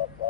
I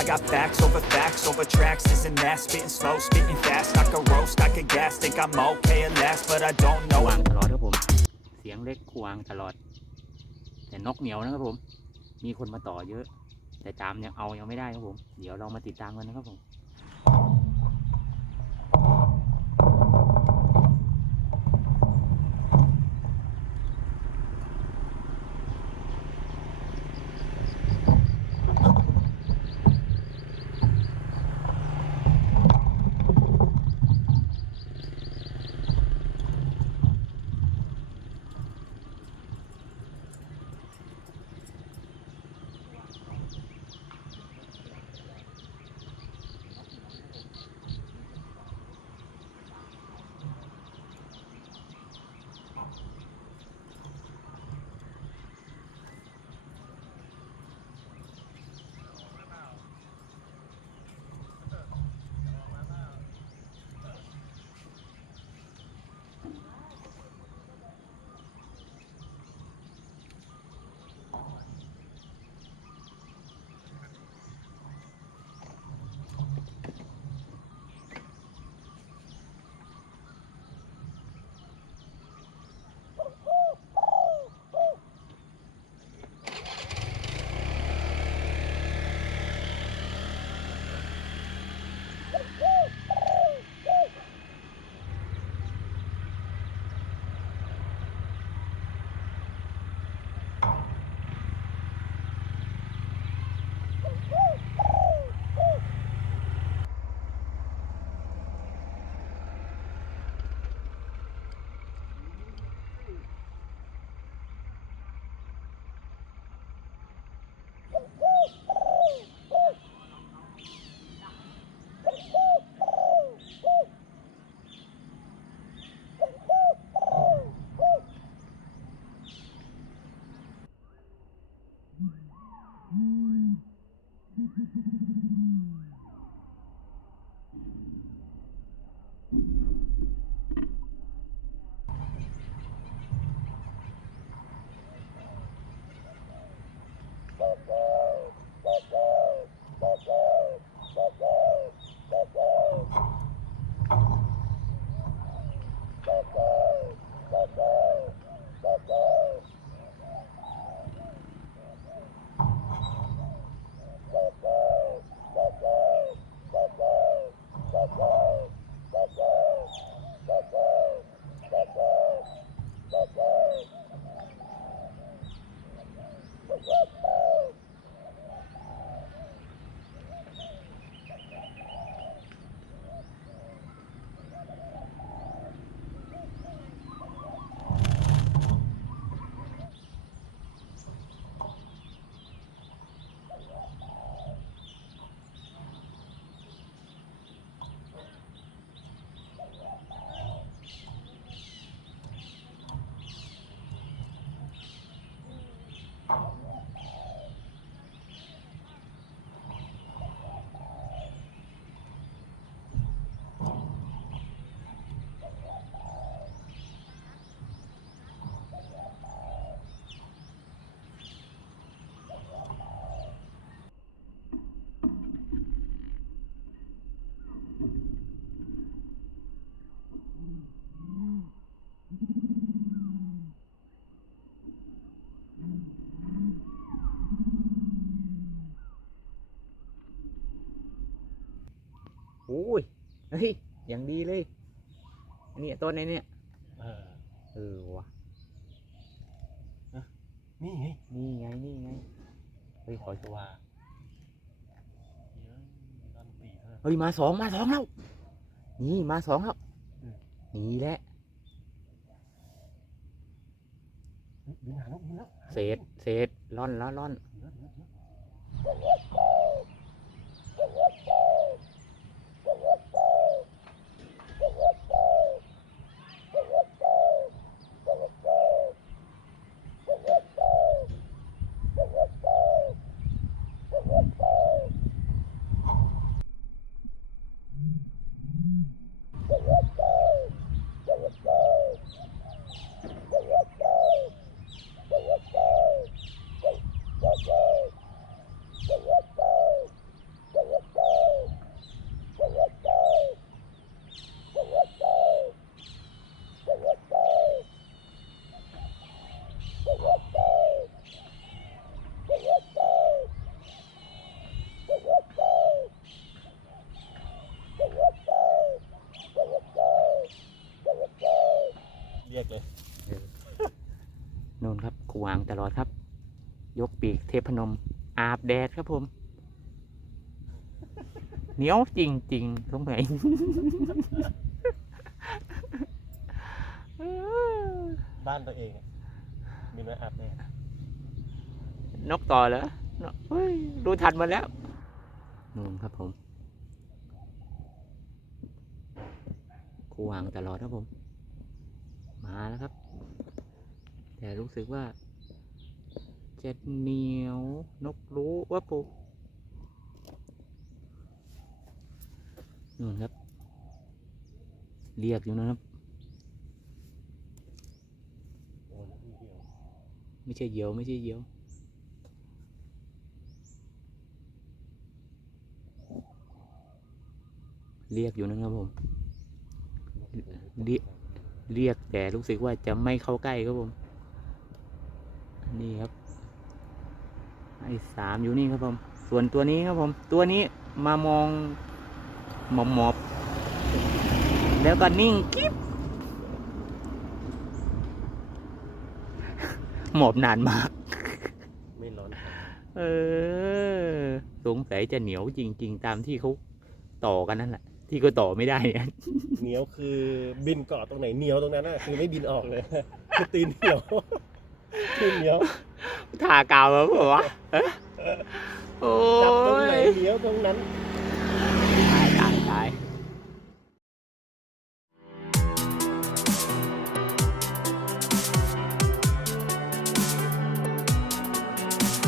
I got facts over facts over tracks, isn't that Spitting slow, spitting fast, I could roast, I could gas Think I'm okay at last, but I don't know ควางตลอดครับผม เสียงเล็กควางตลอด แต่นกเหนียวนะครับผม มีคนมาต่อเยอะ แต่จามยังเอายังไม่ได้ครับผม เดี๋ยวเรามาติดตามกันนะครับผม ฮ้ยอย่างดีเลยอันนี้ต้นนี้เนี่ยเออเออว่ะนี่ไงนี่ไงนี่ไงเฮ้ยขอชัวร์เดี๋ยวดันตีเท่านั้นเฮ้ยมาสองมาสองแล้วนี่มาสองแล้วอืมนี่แหละเฮ้ยบินหาแล้วบินแล้วเศษเศษร่อนแล้วร่อน ดี๋ยวเดี๋ยวเดี๋ยวเรียกเลยนู่นครับขวางตลอดครับ ยกปีกเทพนม อาบแดดครับผม เหนียวจริงๆตรงไหนบ้านตัวเองอะบินไว้อาบแน่นกต่อเหรอนกเฮ้ยรู้ทันมาแล้วนู่นครับผม ขวางตลอดครับผม มาแล้วครับ แต่รู้สึกว่า จะเหนียวนกรู้ว่าปุ๊นู่นครับ เรียกอยู่นะครับโอ้ยนี่เดียวไม่ใช่เหยียวไม่ใช่เหยียวเรียกอยู่นะครับผมเรียก เรียกแต่รู้สึกว่าจะไม่เข้าใกล้ครับผม นี่ครับ ไอ้สามอยู่นี่ครับผม ส่วนตัวนี้ครับผม ตัวนี้มามองหมอบหมอบๆแล้วก็นิ่งกิ๊บหมอบนานมาก ไม่ร้อนครับเออสงสัยจะเหนียวจริง ๆ ตามที่เขาต่อกันนั่นแหละ ที่ก็ต่อไม่ได้เนี่ยเหนียวคือบินเกาะตรงไหนเหนียวตรงนั้นน่ะคือไม่บินออกเลยคือตีนเหนียวคือเหนียวทากาวแล้วเปล่าวะเอ๊ะโอ้จับตรงไหนย เหนียวตรงนั้น